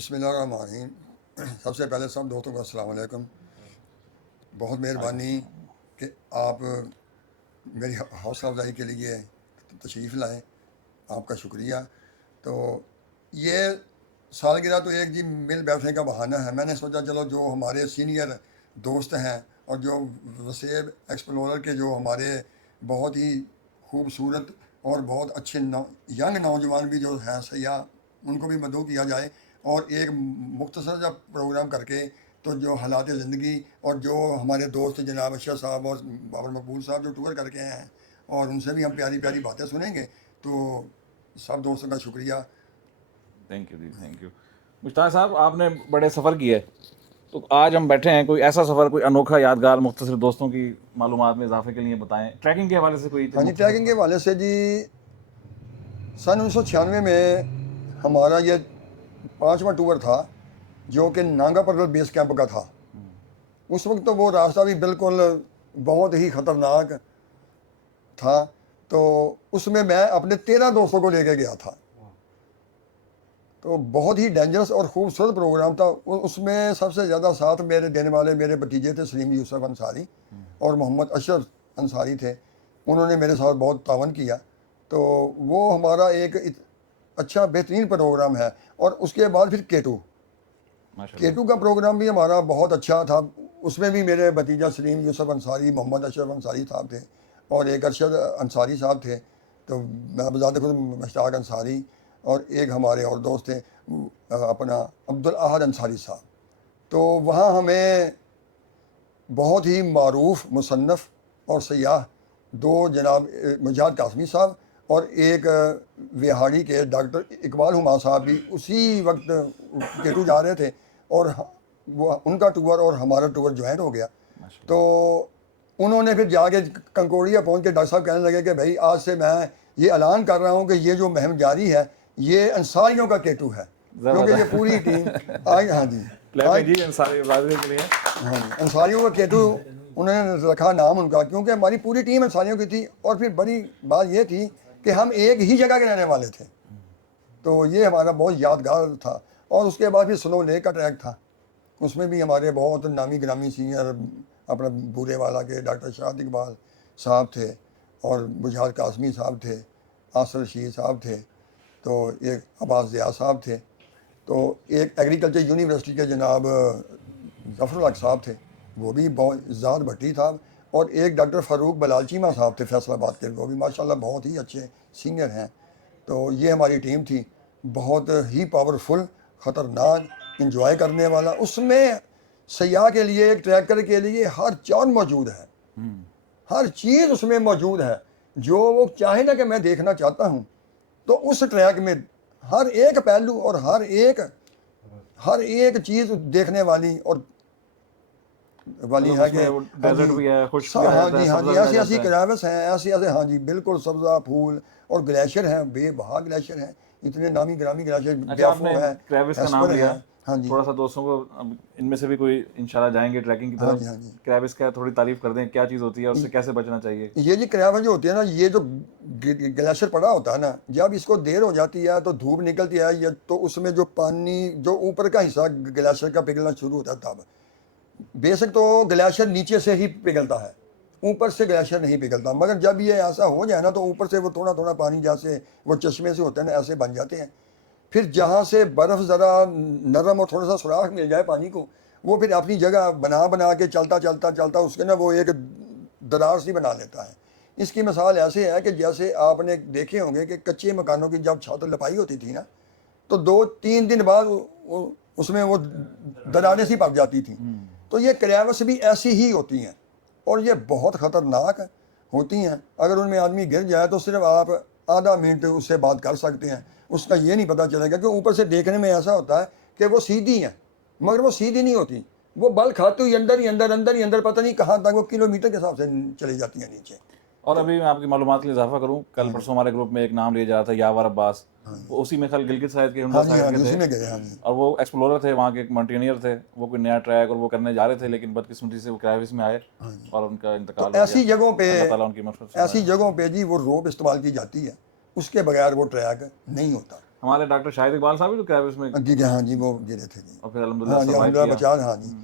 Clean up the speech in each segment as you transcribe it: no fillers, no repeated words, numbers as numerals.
بسم اللہ الرحمن الرحیم. سب سے پہلے سب دوستوں کو السلام علیکم. بہت مہربانی کہ آپ میری حوصلہ افزائی کے لیے تشریف لائیں. آپ کا شکریہ. تو یہ سالگرہ تو ایک جی مل بیٹھنے کا بہانہ ہے. میں نے سوچا چلو جو ہمارے سینئر دوست ہیں اور جو وسیب ایکسپلورر کے جو ہمارے بہت ہی خوبصورت اور بہت اچھے ینگ نوجوان بھی جو ہیں سیاح، ان کو بھی مدعو کیا جائے اور ایک مختصر سا پروگرام کر کے تو جو حالات زندگی اور جو ہمارے دوست جناب اشرف صاحب اور بابر مقبول صاحب جو ٹور کر کے آئے ہیں اور ان سے بھی ہم پیاری پیاری باتیں سنیں گے. تو سب دوستوں کا شکریہ. تھینک یو جی، تھینک یو. مشتاق صاحب، آپ نے بڑے سفر کیے، تو آج ہم بیٹھے ہیں، کوئی ایسا سفر، کوئی انوکھا یادگار مختصر دوستوں کی معلومات میں اضافے کے لیے بتائیں. ٹریکنگ کے حوالے سے کوئی ہاں جی، ٹریکنگ کے حوالے سے جی سن 1996 میں ہمارا یہ 5واں ٹور تھا جو کہ نانگا پرگل بیس کیمپ کا تھا. اس وقت تو وہ راستہ بھی بالکل بہت ہی خطرناک تھا. تو اس میں اپنے 13 دوستوں کو لے کے گیا تھا. تو بہت ہی ڈینجرس اور خوبصورت پروگرام تھا. اس میں سب سے زیادہ ساتھ میرے دینے والے میرے بھتیجے تھے سلیم یوسف انصاری اور محمد اشرف انصاری تھے. انہوں نے میرے ساتھ بہت تعاون کیا. تو وہ ہمارا ایک اچھا بہترین پروگرام ہے. اور اس کے بعد پھر کیٹو کا پروگرام بھی ہمارا بہت اچھا تھا. اس میں بھی میرے بھتیجا سلیم یوسف انصاری، محمد اشرف انصاری صاحب تھے اور ایک ارشد انصاری صاحب تھے. تو میں بذات خود مشتاق انصاری اور ایک ہمارے اور دوست تھے اپنا عبدالاحد انصاری صاحب. تو وہاں ہمیں بہت ہی معروف مصنف اور سیاح دو جناب مجاہد قاسمی صاحب اور ایک وہاڑی کے ڈاکٹر اقبال ہما صاحب بھی اسی وقت کیٹو جا رہے تھے اور وہ ان کا ٹور اور ہمارا ٹور جوائن ہو گیا. تو انہوں نے پھر جا کے کنکوڑیا پہنچ کے ڈاکٹر صاحب کہنے لگے کہ بھائی آج سے میں یہ اعلان کر رہا ہوں کہ یہ جو مہم جاری ہے یہ انصاریوں کا کیٹو ہے، کیونکہ یہ پوری ٹیم ہاں جی انصاریوں کا کیٹو انہوں نے رکھا نام ان کا، کیونکہ ہماری پوری ٹیم انصاریوں کی تھی. اور پھر بڑی بات یہ تھی کہ ہم ایک ہی جگہ کے رہنے والے تھے. تو یہ ہمارا بہت یادگار تھا. اور اس کے بعد پھر سلو لیک کا ٹریک تھا. اس میں بھی ہمارے بہت نامی گرامی سینئر اپنا بورے والا کے ڈاکٹر شاہد اقبال صاحب تھے اور مجاہد قاسمی صاحب تھے، آصر رشید صاحب تھے، تو ایک عباس ضیاء صاحب تھے، تو ایک ایگریکلچر یونیورسٹی کے جناب ظفر الحق صاحب تھے، وہ بھی بہت ذات بھٹی صاحب، اور ایک ڈاکٹر فاروق بلال چیمہ صاحب تھے فیصل آباد کے، وہ بھی ماشاءاللہ بہت ہی اچھے سینئر ہیں. تو یہ ہماری ٹیم تھی، بہت ہی پاورفل، خطرناک، انجوائے کرنے والا. اس میں سیاح کے لیے، ایک ٹریکر کے لیے ہر چیز موجود ہے، ہر چیز اس میں موجود ہے جو وہ چاہے نا کہ میں دیکھنا چاہتا ہوں. تو اس ٹریک میں ہر ایک پہلو اور ہر ایک چیز دیکھنے والی اور ہے کہ ہاں جی ایسی کراوس ہیں، ایسے ہاں جی بالکل سبزہ پھول اور گلیشیئر ہیں، بے بہا گلیشیئر ہیں، اتنے نامی گرامی گلیشیئر بیافو ہے، ایسپر ہے. ہاں جی تھوڑا سا دوستوں کو ان میں سے بھی کوئی انشاءاللہ جائیں گے ٹریکنگ کی طرف، کریوس کا تھوڑی تعریف کر دیں، کیا چیز ہوتی ہے اور اس سے کیسے بچنا چاہیے؟ یہ جی کریوس جو ہوتی ہے نا، یہ جو گلیشیئر پڑا ہوتا ہے نا، جب اس کو دیر ہو جاتی ہے تو دھوپ نکلتی ہے تو اس میں جو پانی جو اوپر کا حصہ گلیشیئر کا پگھلنا شروع ہوتا ہے. تب بیسک تو گلیشیئر نیچے سے ہی پگھلتا ہے، اوپر سے گلیشیئر نہیں پگھلتا. مگر جب یہ ایسا ہو جائے نا تو اوپر سے وہ تھوڑا تھوڑا پانی جیسے وہ چشمے سے ہوتے ہیں نا ایسے بن جاتے ہیں. پھر جہاں سے برف ذرا نرم اور تھوڑا سا سوراخ مل جائے پانی کو، وہ پھر اپنی جگہ بنا کے چلتا اس کے نا وہ ایک درار سی بنا لیتا ہے. اس کی مثال ایسے ہے کہ جیسے آپ نے دیکھے ہوں گے کہ کچے مکانوں کی جب چھت لپائی ہوتی تھی نا، تو 2-3 دن بعد اس میں وہ دراریں سی پک جاتی تھیں. تو یہ کریوس بھی ایسی ہی ہوتی ہیں اور یہ بہت خطرناک ہوتی ہیں. اگر ان میں آدمی گر جائے تو صرف آپ آدھا منٹ اس سے بات کر سکتے ہیں، اس کا یہ نہیں پتہ چلے گا کہ اوپر سے دیکھنے میں ایسا ہوتا ہے کہ وہ سیدھی ہیں، مگر وہ سیدھی نہیں ہوتی، وہ بل کھاتے ہوئی اندر ہی اندر پتہ نہیں کہاں تک وہ کلومیٹر کے حساب سے چلی جاتی ہیں نیچے. اور ابھی میں آپ کی معلومات کے لیے اضافہ کروں، کل پرسوں ہمارے گروپ میں ایک نام لیا جا رہا تھا، یاور عباس، وہ اسی میں خل گلگت سائڈ کے ہنڈا سائڈ کے تھے، اور وہ ایکسپلورر تھے، وہاں کے ایک ماؤنٹینئر تھے. وہ کوئی نیا ٹریک اور وہ کرنے جا رہے تھے، لیکن بدقسمتی سے وہ کریوس میں آئے اور ان کا انتقال ہو گیا. ایسی جگہوں پہ اللہ تعالیٰ ان کی مغفرت ایسی جگہوں پہ جی وہ روپ استعمال کی جاتی ہے، اس کے بغیر وہ ٹریک نہیں ہوتا. ہمارے ڈاکٹر شاہد اقبال صاحب بھی تو کریبس میں ہاں جی وہ گرے تھے جی, اور پھر ہاں الحمدللہ جی سروائیو الحمدللہ کیا. بچا. ہاں جی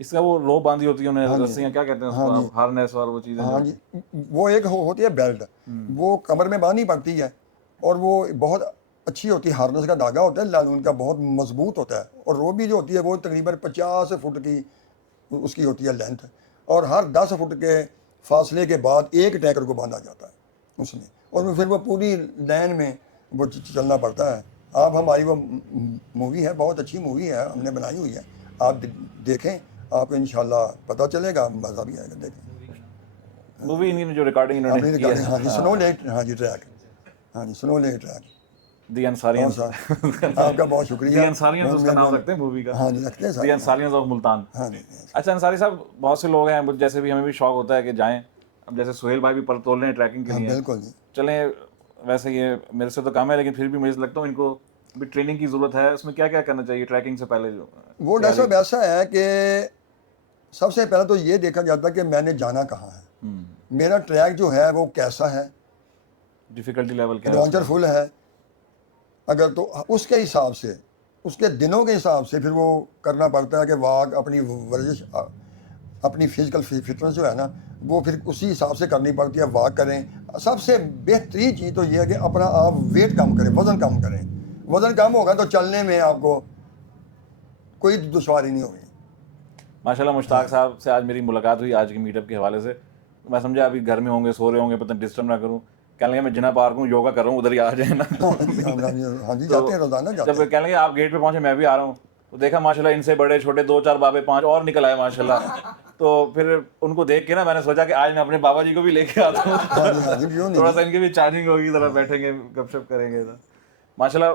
اس کا وہ روپ باندھی ہوتی ہے انہیں, رسیاں کیا کہتے ہیں اس کو, ہارنیس اور وہ چیزیں. ہاں جی وہ ایک ہوتی ہے بیلٹ, وہ کمر میں باندھنی پڑتی ہے, اور وہ بہت اچھی ہوتی ہے, ہارنس کا دھاگا ہوتا ہے ان کا بہت مضبوط ہوتا ہے, اور وہ بھی جو ہوتی ہے وہ تقریباً 50 فٹ کی اس کی ہوتی ہے لینتھ, اور ہر 10 فٹ کے فاصلے کے بعد ایک ٹینکر کو باندھا جاتا ہے اس میں, اور پھر وہ پوری لین میں وہ چلنا پڑتا ہے. آپ ہماری وہ مووی ہے, بہت اچھی مووی ہے, ہم نے بنائی ہوئی ہے, آپ دیکھیں, آپ کو انشاءاللہ پتہ چلے گا, مزہ بھی آئے گا. دیکھیں مووی انہوں جو ریکارڈنگ انہوں اپنی نے کی ریکارڈنگ. ہے, ہاں جی سنو لیٹ, ہاں جی ٹریک, ہاں جی سنو لیٹ ٹریک. دی انصاریانز, آپ کا بہت شکریہ. دی انصاریانز اس کا نام رکھتے ہیں مووی کا, ہاں جی رکھتے ہیں دی سارے. انصاریانز آف ملتان. ہاں جی اچھا انصاری صاحب, بہت سے لوگ ہیں جیسے بھی ہمیں بھی شوق ہوتا ہے کہ جائیں, اب جیسے سہیل بھائی بھی پر تول رہے ہیں ٹریکنگ کے ہاں لیے, بالکل جی. چلیں ویسے یہ میرے سے تو کم ہے لیکن پھر بھی مجھے لگتا ہوں ان کو بھی ٹریننگ کی ضرورت ہے. اس میں کیا کیا کرنا چاہیے ٹریکنگ سے پہلے؟ جو وہ ڈاکٹر صاحب ایسا ہے کہ سب سے پہلے تو یہ دیکھا جاتا ہے کہ میں نے جانا کہاں ہے, میرا ٹریک جو ہے وہ کیسا ہے, ڈیفیکلٹی لیول کیا ہے, ایڈونچر فل ہے, اگر تو اس کے حساب سے, اس کے دنوں کے حساب سے پھر وہ کرنا پڑتا ہے کہ واک, اپنی ورزش, اپنی فزیکل فٹنس جو ہے نا وہ پھر اسی حساب سے کرنی پڑتی ہے. واک کریں, سب سے بہترین چیز تو یہ ہے کہ اپنا آپ ویٹ کم کریں, وزن کم کریں. وزن کم ہوگا تو چلنے میں آپ کو کوئی دشواری نہیں ہوگی. ماشاء اللہ مشتاق صاحب سے آج میری ملاقات ہوئی آج کی میٹ اپ کے حوالے سے. میں سمجھا ابھی گھر میں ہوں گے, سو رہے ہوں گے, پتہ ڈسٹرب نہ کروں. کہنے لگے میں جنا پارک ہوں, یوگا کر رہا ہوں, ادھر ہی آ جائیں نا. ہاں جی تو جاتے ہیں روزانہ جاتے جب ہیں. کہنے لگے آپ گیٹ پہ پہنچے میں بھی آ رہا ہوں, تو دیکھا ماشاء اللہ ان سے بڑے چھوٹے 2-4 بابے 5 اور نکل آئے ماشاء اللہ. تو پھر ان کو دیکھ کے نا میں نے سوچا کہ آج میں اپنے بابا جی کو بھی لے کے آتا ہوں, ہاں جی کیوں نہیں تھوڑا سا ان کی بھی چارجنگ ہوگی, ذرا بیٹھیں گے گپ شپ کریں گے. ماشاء اللہ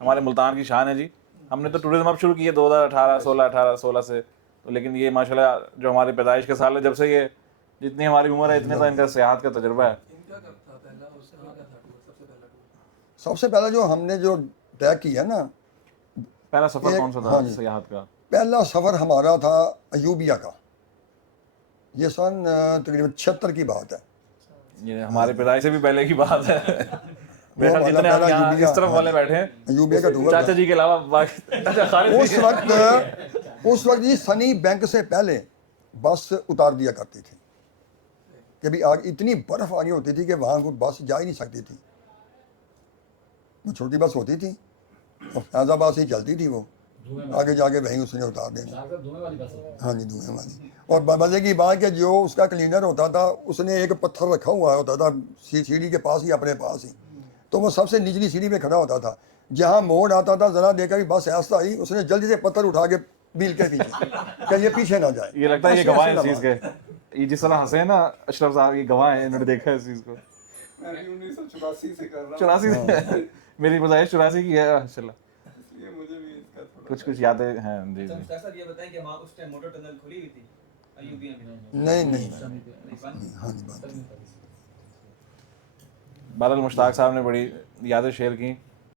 ہمارے ملتان کی شان ہے جی. ہم نے تو ٹورزم اب شروع کی ہے 2018 سے, تو لیکن یہ ماشاء اللہ جو ہماری پیدائش کے سال ہے, جب سے یہ جتنی ہماری عمر ہے اتنے تو ان کا سیاحت کا تجربہ ہے. سب سے پہلا جو ہم نے جو طے کیا نا, پہلا سفر کون سا تھا سیاحت کا؟ پہلا سفر ہمارا تھا ایوبیا کا, یہ سن تقریباً 76 کی بات ہے. یہ ہمارے پیدائش سے بھی پہلے کی بات ہے. وہ ہمارا جتنے ہم پہلا یہاں ایوبیا, اس طرف والے بیٹھے ہیں ایوبیا کا ٹور چاچا تھا. جی کے علاوہ باقی اس وقت یہ سنی بینک سے پہلے بس اتار دیا کرتی تھی کہ بھی آگے اتنی برف آگے ہوتی تھی کہ وہاں کوئی بس جا ہی نہیں سکتی تھی. وہ چھوٹی بس ہوتی تھی اور فیض آباد سے ہی چلتی تھی, وہ آگے جا کے وہیں اس نے اتار دینا. ہاں جی دھوئیں والی. اور مزے کی بات کہ جو اس کا کلینر ہوتا تھا اس نے ایک پتھر رکھا ہوا ہوتا تھا سیڑھی کے پاس ہی, اپنے پاس ہی, تو وہ سب سے نچلی سیڑھی پہ کھڑا ہوتا تھا. جہاں موڑ آتا تھا ذرا دیکھا کہ بس ایسا آئی, اس نے جلدی سے پتھر اٹھا کے بیل کے پیچھے کہ یہ پیچھے نہ جائے. یہ لگتا ہے یہ گواہ ہیں اس چیز کے, یہ جس طرح ہنسے ہیں نا اشرف صاحب, یہ گواہ ہیں, انہوں نے دیکھا ہے اس چیز کو. 1984 سے کر رہا ہوں. 84 سے میری پیدائش 84 کی ہے ماشاء اللہ. اس لیے مجھے بھی اس کا کچھ یادیں ہیں. جی جی صاحب یہ بتائیں کہ وہاں اس ٹائم موٹر ٹنل کھلی ہوئی تھی ایوبیا میں؟ نہیں. ہاں جی بات. بہرحال مشتاق صاحب نے بڑی یادیں شیئر کی.